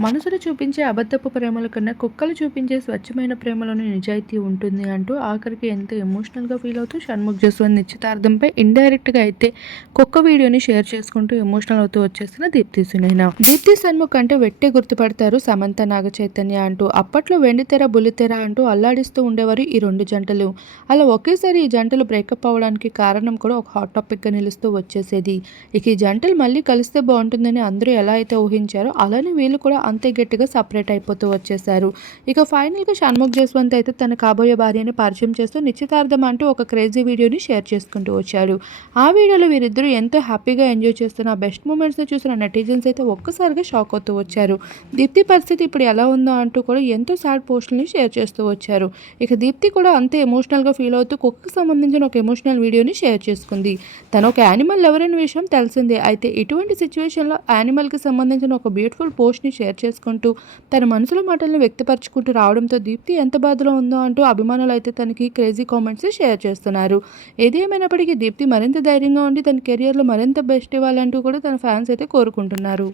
మనుషులు చూపించే అబద్ధపు ప్రేమల కన్నా కుక్కలు చూపించే స్వచ్ఛమైన ప్రేమలోని నిజాయితీ ఉంటుంది అంటూ ఆఖరికి ఎంతో ఎమోషనల్గా ఫీల్ అవుతూ షణ్ముఖ్ జస్వంత్ నిశ్చితార్థంపై ఇండైరెక్ట్గా అయితే కుక్క వీడియోని షేర్ చేసుకుంటూ ఎమోషనల్ అవుతూ వచ్చేసిన దీప్తి సునైన. దీప్తి షణ్ముఖ్ అంటే వెట్టే గుర్తుపడతారు సమంత నాగ చైతన్య అంటూ. అప్పట్లో వెండితెర బుల్లితెర అంటూ అల్లాడిస్తూ ఉండేవారు ఈ రెండు జంటలు. అలా ఒకేసారి ఈ జంటలు బ్రేకప్ అవ్వడానికి కారణం కూడా ఒక హాట్ టాపిక్గా నిలుస్తూ వచ్చేసేది. ఇక ఈ జంటలు మళ్ళీ కలిస్తే బాగుంటుందని అందరూ ఎలా అయితే ఊహించారో అలానే వీళ్ళు కూడా అంతే గట్టిగా సపరేట్ అయిపోతూ వచ్చేసారు. ఇక ఫైనల్గా షణ్ముఖ్ జస్వంత్ అయితే తన కాబోయే భార్యని పరిచయం చేస్తూ నిశ్చితార్థం అంటూ ఒక క్రేజీ వీడియోని షేర్ చేసుకుంటూ వచ్చాడు. ఆ వీడియోలో వీరిద్దరూ ఎంతో హ్యాపీగా ఎంజాయ్ చేస్తున్న బెస్ట్ మూమెంట్స్ని చూసిన నెటిజన్స్ అయితే ఒక్కసారిగా షాక్ అవుతూ వచ్చారు. దీప్తి పరిస్థితి ఇప్పుడు ఎలా ఉందో అంటూ కూడా ఎంతో సాడ్ పోస్టుల్ని షేర్ చేస్తూ వచ్చారు. ఇక దీప్తి కూడా అంతే ఎమోషనల్గా ఫీల్ అవుతూ కుక్కకు సంబంధించిన ఒక ఎమోషనల్ వీడియోని షేర్ చేసుకుంది. తను ఒక యానిమల్ లవర్ అనే విషయం తెలిసిందే. అయితే ఇటువంటి సిచ్యువేషన్లో యానిమల్కి సంబంధించిన ఒక బ్యూటిఫుల్ పోస్ట్ని షేర్ చేసుకుంటూ తన మనసులో మాటలను వ్యక్తపరచుకుంటూ రావడంతో దీప్తి ఎంత బాధలో ఉందో అంటూ అభిమానులు అయితే తనకి క్రేజీ కామెంట్స్ షేర్ చేస్తున్నారు. ఏది ఏమైనప్పటికీ దీప్తి మరింత ధైర్యంగా ఉండి తన కెరియర్లో మరింత బెస్ట్ ఇవ్వాలంటూ కూడా తన ఫ్యాన్స్ అయితే కోరుకుంటున్నారు.